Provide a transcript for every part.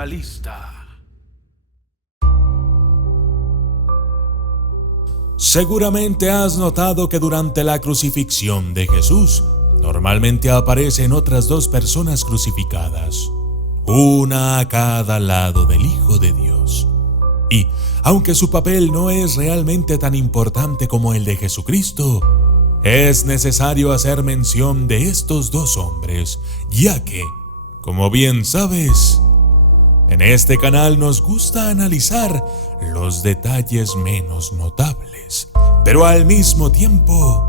fatalista. Seguramente has notado que durante la crucifixión de Jesús, normalmente aparecen otras dos personas crucificadas, una a cada lado del Hijo de Dios. Y, aunque su papel no es realmente tan importante como el de Jesucristo, es necesario hacer mención de estos dos hombres, ya que, como bien sabes, en este canal nos gusta analizar los detalles menos notables, pero al mismo tiempo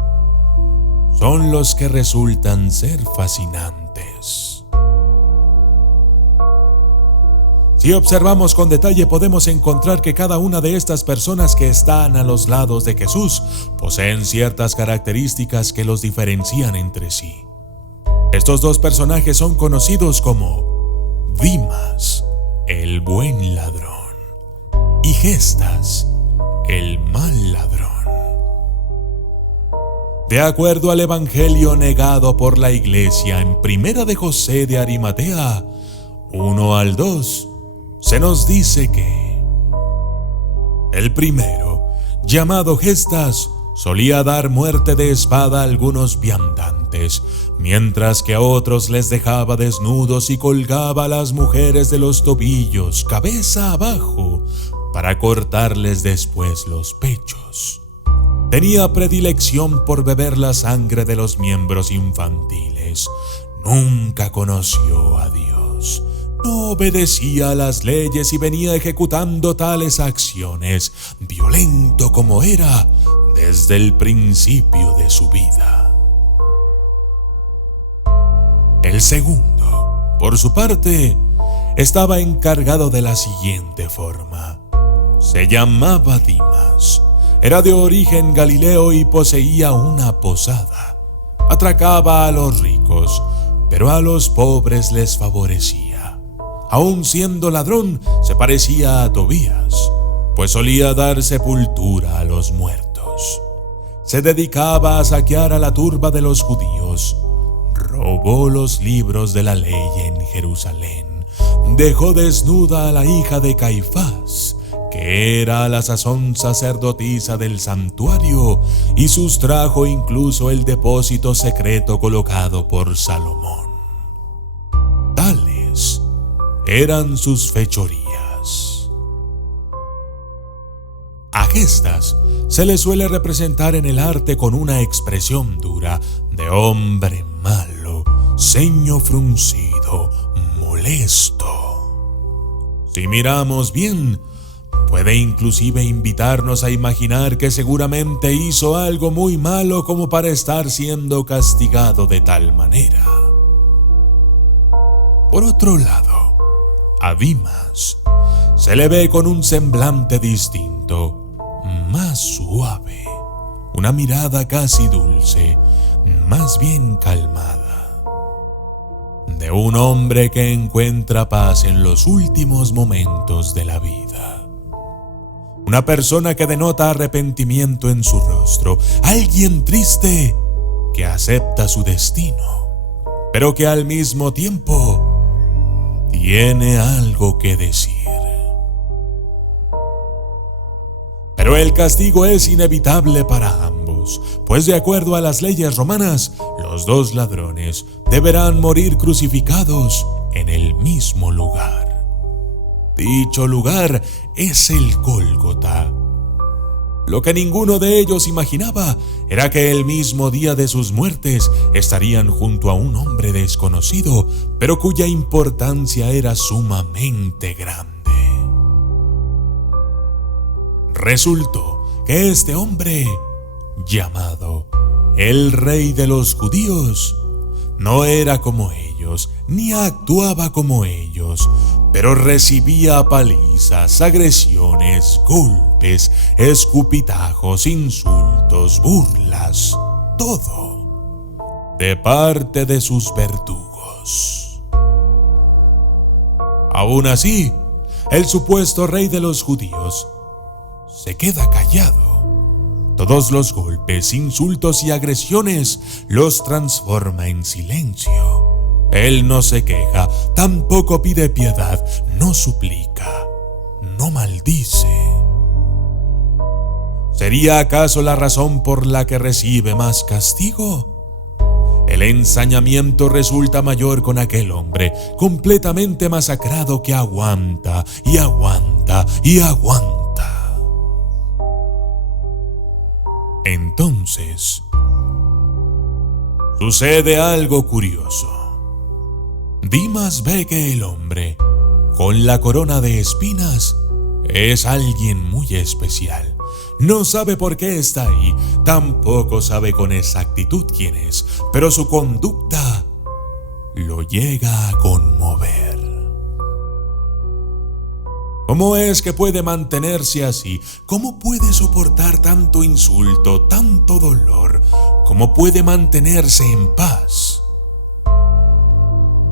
son los que resultan ser fascinantes. Si observamos con detalle, podemos encontrar que cada una de estas personas que están a los lados de Jesús poseen ciertas características que los diferencian entre sí. Estos dos personajes son conocidos como Dimas, el buen ladrón, y Gestas, el mal ladrón. De acuerdo al evangelio negado por la iglesia en Primera de José de Arimatea 1 al 2, se nos dice que el primero, llamado Gestas, solía dar muerte de espada a algunos viandantes, mientras que a otros les dejaba desnudos y colgaba a las mujeres de los tobillos, cabeza abajo, para cortarles después los pechos. Tenía predilección por beber la sangre de los miembros infantiles. Nunca conoció a Dios. No obedecía a las leyes y venía ejecutando tales acciones, violento como era, desde el principio de su vida. El segundo, por su parte, estaba encargado de la siguiente forma. Se llamaba Dimas, era de origen galileo y poseía una posada. Atracaba a los ricos, pero a los pobres les favorecía. Aun siendo ladrón, se parecía a Tobías, pues solía dar sepultura a los muertos. Se dedicaba a saquear a la turba de los judíos. Robó los libros de la ley en Jerusalén. Dejó desnuda a la hija de Caifás, que era a la sazón sacerdotisa del santuario, y sustrajo incluso el depósito secreto colocado por Salomón. Tales eran sus fechorías. A Gestas se le suele representar en el arte con una expresión dura de hombre malo, ceño fruncido, molesto. Si miramos bien, puede inclusive invitarnos a imaginar que seguramente hizo algo muy malo como para estar siendo castigado de tal manera. Por otro lado, a Dimas se le ve con un semblante distinto, más suave, una mirada casi dulce, más bien calmada, de un hombre que encuentra paz en los últimos momentos de la vida. Una persona que denota arrepentimiento en su rostro, alguien triste que acepta su destino, pero que al mismo tiempo tiene algo que decir. Pero el castigo es inevitable para ambos, pues de acuerdo a las leyes romanas, los dos ladrones deberán morir crucificados en el mismo lugar. Dicho lugar es el Gólgota. Lo que ninguno de ellos imaginaba era que el mismo día de sus muertes estarían junto a un hombre desconocido, pero cuya importancia era sumamente grande. Resultó que este hombre, llamado el Rey de los Judíos, no era como ellos, ni actuaba como ellos, pero recibía palizas, agresiones, golpes, escupitajos, insultos, burlas, todo de parte de sus verdugos. Aún así, el supuesto rey de los judíos se queda callado. Todos los golpes, insultos y agresiones los transforma en silencio. Él no se queja, tampoco pide piedad, no suplica, no maldice. ¿Sería acaso la razón por la que recibe más castigo? El ensañamiento resulta mayor con aquel hombre completamente masacrado que aguanta y aguanta y aguanta. Entonces, sucede algo curioso. Dimas ve que el hombre, con la corona de espinas, es alguien muy especial. No sabe por qué está ahí, tampoco sabe con exactitud quién es, pero su conducta lo llega a conmover. ¿Cómo es que puede mantenerse así? ¿Cómo puede soportar tanto insulto, tanto dolor? ¿Cómo puede mantenerse en paz?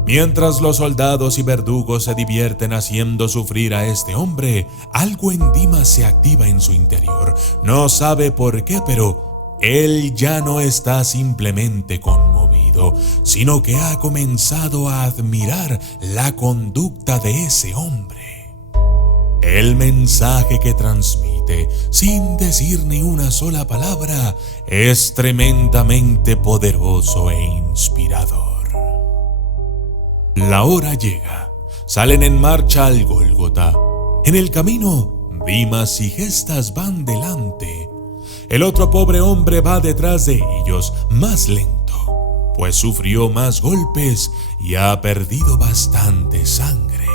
Mientras los soldados y verdugos se divierten haciendo sufrir a este hombre, algo en Dimas se activa en su interior. No sabe por qué, pero él ya no está simplemente conmovido, sino que ha comenzado a admirar la conducta de ese hombre. El mensaje que transmite, sin decir ni una sola palabra, es tremendamente poderoso e inspirador. La hora llega, salen en marcha al Gólgota. En el camino, Dimas y Gestas van delante. El otro pobre hombre va detrás de ellos, más lento, pues sufrió más golpes y ha perdido bastante sangre.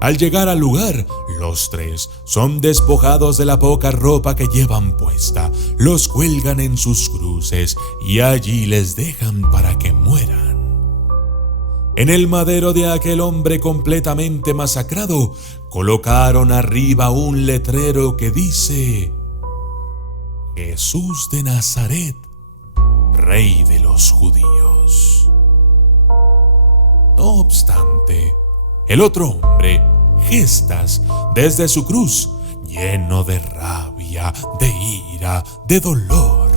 Al llegar al lugar, los tres son despojados de la poca ropa que llevan puesta, los cuelgan en sus cruces y allí les dejan para que mueran. En el madero de aquel hombre completamente masacrado, colocaron arriba un letrero que dice: Jesús de Nazaret, Rey de los Judíos. No obstante, el otro hombre, Gestas, desde su cruz, lleno de rabia, de ira, de dolor,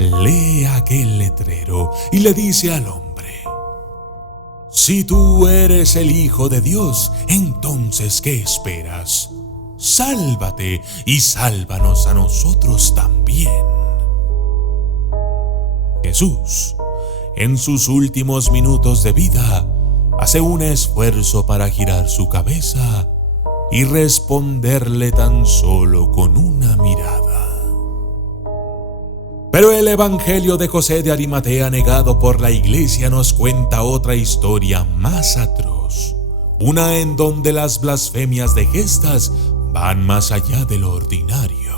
lee aquel letrero y le dice al hombre: si tú eres el Hijo de Dios, entonces ¿qué esperas? Sálvate y sálvanos a nosotros también. Jesús, en sus últimos minutos de vida, hace un esfuerzo para girar su cabeza y responderle tan solo con una mirada. Pero el Evangelio de José de Arimatea, negado por la Iglesia, nos cuenta otra historia más atroz, una en donde las blasfemias de Gestas van más allá de lo ordinario.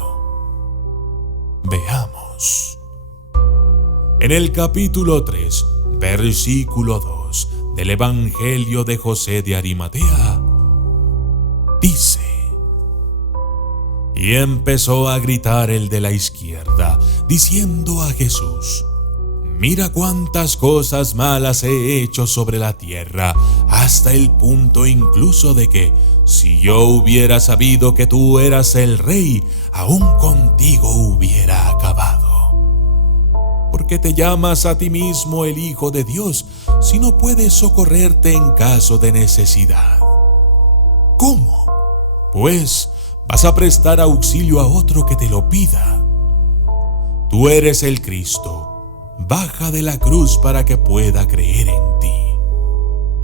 Veamos. En el capítulo 3, versículo 2 del Evangelio de José de Arimatea, dice: y empezó a gritar el de la izquierda, diciendo a Jesús: mira cuántas cosas malas he hecho sobre la tierra, hasta el punto incluso de que, si yo hubiera sabido que tú eras el rey, aún contigo hubiera acabado. ¿Por qué te llamas a ti mismo el Hijo de Dios, si no puedes socorrerte en caso de necesidad? ¿Cómo? Pues vas a prestar auxilio a otro que te lo pida. Tú eres el Cristo, baja de la cruz para que pueda creer en ti.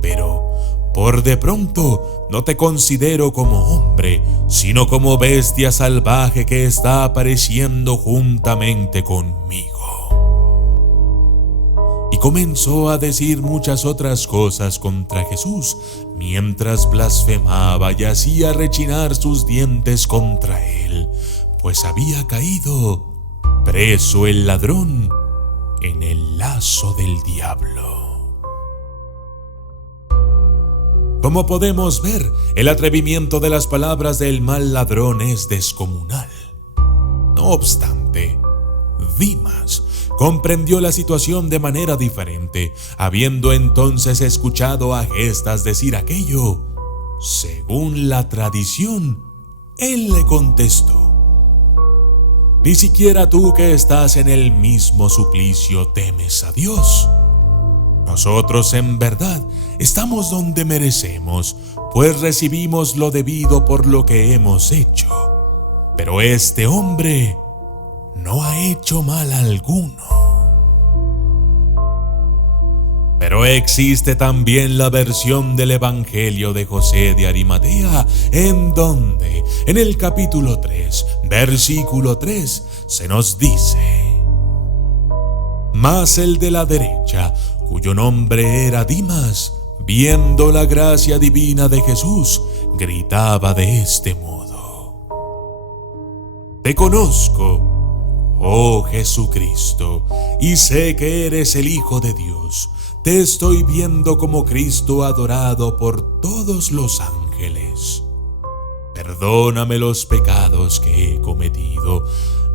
Pero, por de pronto, no te considero como hombre, sino como bestia salvaje que está apareciendo juntamente conmigo. Y comenzó a decir muchas otras cosas contra Jesús, mientras blasfemaba y hacía rechinar sus dientes contra él, pues había caído preso el ladrón en el lazo del diablo. Como podemos ver, el atrevimiento de las palabras del mal ladrón es descomunal. No obstante, Dimas comprendió la situación de manera diferente, habiendo entonces escuchado a Gestas decir aquello. Según la tradición, él le contestó: ¿ni siquiera tú, que estás en el mismo suplicio, temes a Dios? Nosotros en verdad estamos donde merecemos, pues recibimos lo debido por lo que hemos hecho. Pero este hombre no ha hecho mal alguno. Pero existe también la versión del Evangelio de José de Arimatea, en donde, en el capítulo 3, versículo 3, se nos dice: Mas el de la derecha, cuyo nombre era Dimas, viendo la gracia divina de Jesús, gritaba de este modo: Te conozco, oh Jesucristo, y sé que eres el Hijo de Dios. Te estoy viendo como Cristo adorado por todos los ángeles. Perdóname los pecados que he cometido.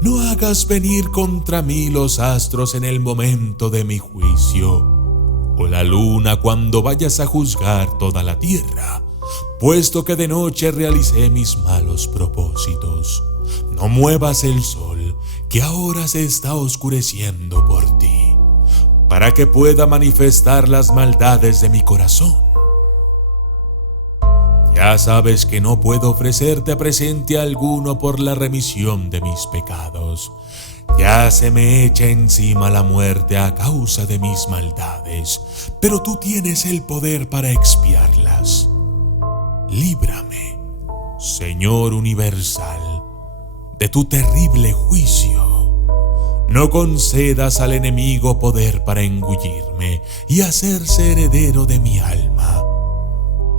No hagas venir contra mí los astros en el momento de mi juicio, o la luna cuando vayas a juzgar toda la tierra, puesto que de noche realicé mis malos propósitos. No muevas el sol, que ahora se está oscureciendo por ti, para que pueda manifestar las maldades de mi corazón. Ya sabes que no puedo ofrecerte presente alguno por la remisión de mis pecados. Ya se me echa encima la muerte a causa de mis maldades, pero tú tienes el poder para expiarlas. Líbrame, Señor universal, de tu terrible juicio. No concedas al enemigo poder para engullirme y hacerse heredero de mi alma,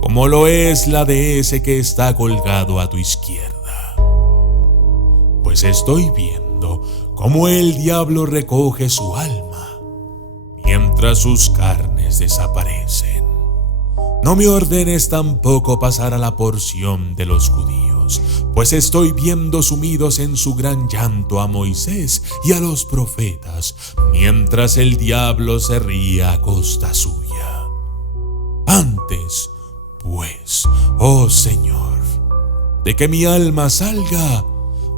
como lo es la de ese que está colgado a tu izquierda. Pues estoy viendo cómo el diablo recoge su alma, mientras sus carnes desaparecen. No me ordenes tampoco pasar a la porción de los judíos, pues estoy viendo sumidos en su gran llanto a Moisés y a los profetas, mientras el diablo se ría a costa suya. Antes, pues, oh Señor, de que mi alma salga,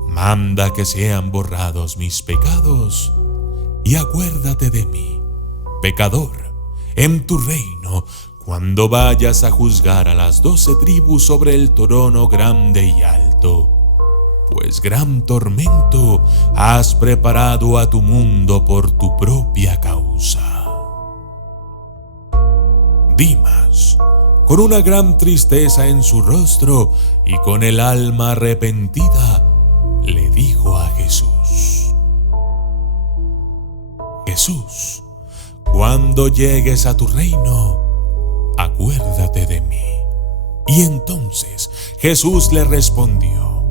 manda que sean borrados mis pecados, y acuérdate de mí, pecador, en tu reino, cuando vayas a juzgar a las 12 tribus sobre el trono grande y alto, pues gran tormento has preparado a tu mundo por tu propia causa. Dimas, con una gran tristeza en su rostro y con el alma arrepentida, le dijo a Jesús: Jesús, cuando llegues a tu reino, acuérdate de mí. Y entonces Jesús le respondió: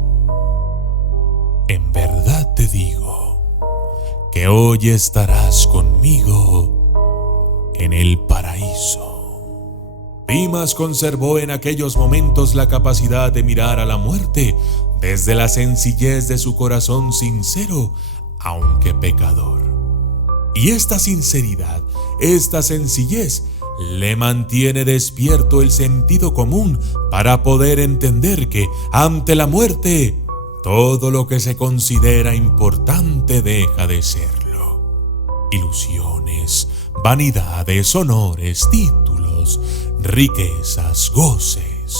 En verdad te digo que hoy estarás conmigo en el paraíso. Dimas conservó en aquellos momentos la capacidad de mirar a la muerte desde la sencillez de su corazón sincero, aunque pecador. Y esta sinceridad, esta sencillez, le mantiene despierto el sentido común para poder entender que ante la muerte todo lo que se considera importante deja de serlo. Ilusiones, vanidades, honores, títulos, riquezas, goces,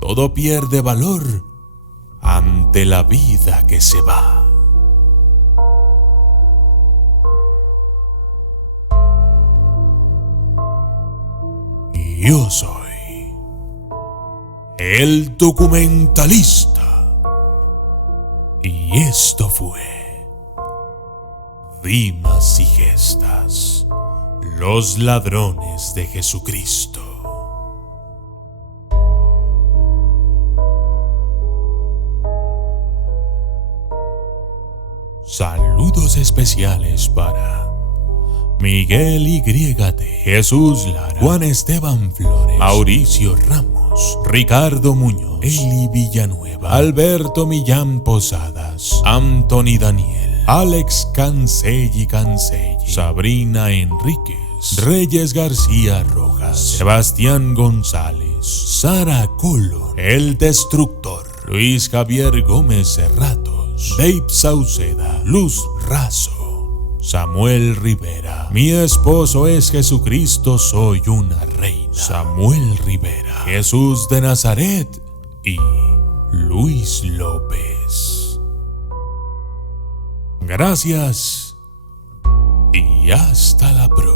todo pierde valor ante la vida que se va. Yo soy el documentalista y esto fue Dimas y Gestas, los ladrones de Jesucristo. Saludos especiales para Miguel YT, Jesús Lara, Juan Esteban Flores, Mauricio Ramos, Ricardo Muñoz, Eli Villanueva, Alberto Millán Posadas, Anthony Daniel, Alex Cancelli, Sabrina Enríquez, Reyes García Rojas, Sebastián González, Sara Colón, El Destructor, Luis Javier Gómez Cerratos, Dave Sauceda, Luz Razo, Samuel Rivera. Mi esposo es Jesucristo, soy una reina. Samuel Rivera. Jesús de Nazaret y Luis López. Gracias y hasta la próxima.